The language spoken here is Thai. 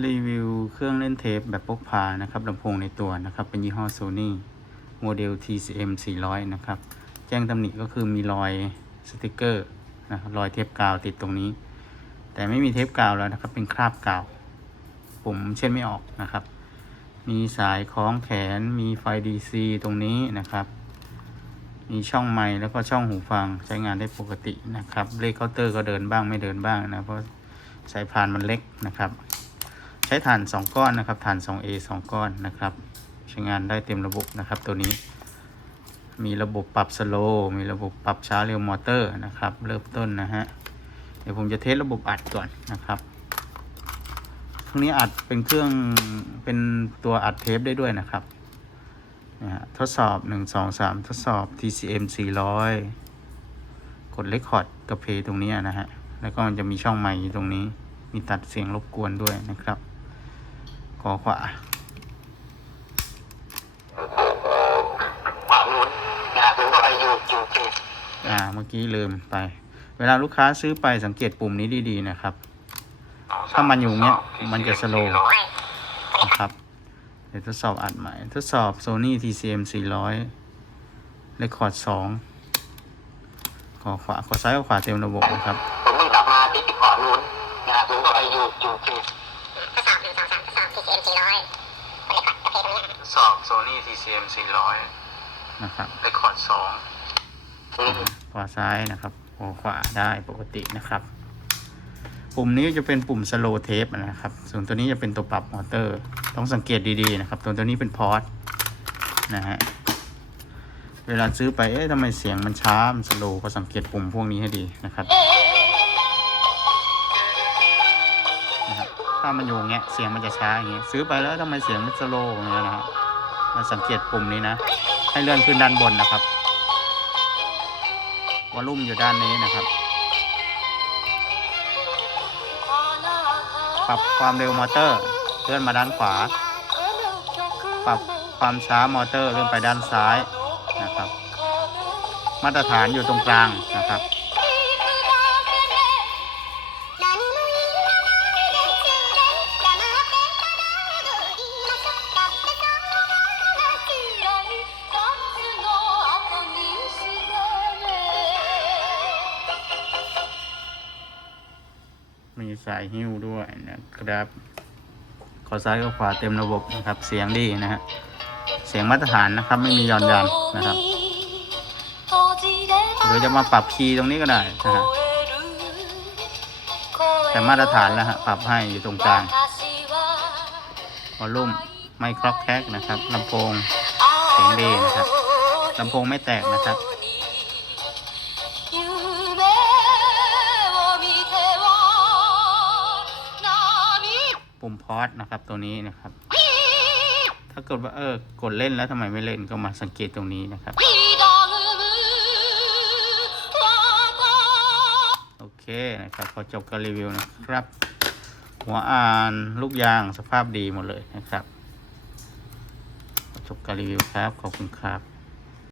รีวิวเครื่องเล่นเทปแบบพกพานะครับลำโพงในตัวนะครับ เป็นยี่ห้อ Sony โมเดล TCM 400 นะครับ แจ้งตำหนิก็คือมีรอยสติกเกอร์นะครับรอยเทปกาวติดตรงนี้ แต่ไม่มีเทปกาวแล้วนะครับ เป็นคราบกาว ผมเช็ดไม่ออกนะครับ มีสายคล้องแขน มีไฟ DC ตรงนี้นะครับ มีช่องไมค์แล้วก็ช่องหูฟังใช้งานได้ปกตินะครับ เลขเคาน์เตอร์ก็เดินบ้างไม่เดินบ้างนะ เพราะสายพานมันเล็กนะครับ ช้ถ่าน 2 ก้อนนะครับถ่าน 2A 2 ก้อนนะครับใช้งานได้เต็มระบบนะครับ ตัวนี้ มีระบบปรับสโลมีระบบปรับช้าเร็วมอเตอร์นะครับ เริ่มต้นนะฮะเดี๋ยวผมจะเทสระบบอัดก่อนนะครับเครื่องนี้อัดเป็นเครื่องเป็นตัวอัดเทปได้ด้วยนะครับนะฮะทดสอบ 1 2 3 ทดสอบ TCM 400 กดเลคคอร์ดกับเพย์ตรงนี้นะฮะแล้วก็มันจะมีช่องไมค์อยู่ตรงนี้มีตัดเสียงรบกวนด้วยนะครับ ขอขวาขวานู้นนะถึงก็ไปอยู่อยู่จุดอ่า เมื่อกี้ลืมไป เวลาลูกค้าซื้อไปสังเกตปุ่มนี้ดีๆนะครับ ถ้ามันอยู่เงี้ย มันจะสโลว์นะครับ เดี๋ยวทดสอบอัดใหม่ ทดสอบ Sony TCM 400 Record 2ขอขวาขอซ้ายขอขวาเต็มระบบนะครับ ผมต้องกลับมาที่ที่ขวานู้นนะถึงก็ไปอยู่อยู่จุด ทดสอบหนึ่งสองสามทดสอบ TCM 400คนเล็กกดกระเพตรงนี้นะทดสอบ Sony TCM 400นะครับ Record 2ขวาซ้ายนะครับขวาขวาได้ปกตินะครับ ปุ่มนี้จะเป็นปุ่ม slow tape นะครับ ส่วนตัวนี้จะเป็นตัวปรับมอเตอร์ ต้องสังเกตดีๆนะครับ ตัวตัวนี้เป็นพอร์ตนะฮะเวลาซื้อไป เอ๊ะทำไมเสียงมันช้า มัน slow ก็สังเกตปุ่มพวกนี้ให้ดีนะครับ ถ้ามันอยู่อย่างเงี้ยเสียงมันจะช้าอย่างเงี้ยซื้อไปแล้วทำไมเสียงมัน slow อย่างเงี้ยนะครับมาสังเกตปุ่มนี้นะ ให้เลื่อนขึ้นด้านบนนะครับวอลลุ่มอยู่ด้านนี้นะครับ ปรับความเร็วมอเตอร์เลื่อนมาด้านขวา ปรับความช้ามอเตอร์เลื่อนไปด้านซ้ายนะครับ มาตรฐานอยู่ตรงกลางนะครับ มีสายหิ้วด้วยนะครับขอซ้ายกับขวาเต็มระบบนะครับ เสียงดีนะฮะ เสียงมาตรฐานนะครับ ไม่มีย้อนยันนะครับหรือจะมาปรับคีย์ตรงนี้ก็ได้นะฮะ แต่มาตรฐานแล้วฮะ ปรับให้อยู่ตรงกลางวอลลุ่มไม่คล็อกแคกนะครับลำโพงเสียงดีนะครับลำโพงไม่แตกนะครับ ปุ่มพอสนะครับตัวนี้นะครับ ถ้าเกิดว่าเออกดเล่นแล้วทำไมไม่เล่นก็มาสังเกตตรงนี้นะครับ โอเคนะครับพอจบการรีวิวนะครับ หัวอ่านลูกยางสภาพดีหมดเลยนะครับ จบการรีวิวครับ ขอบคุณครับ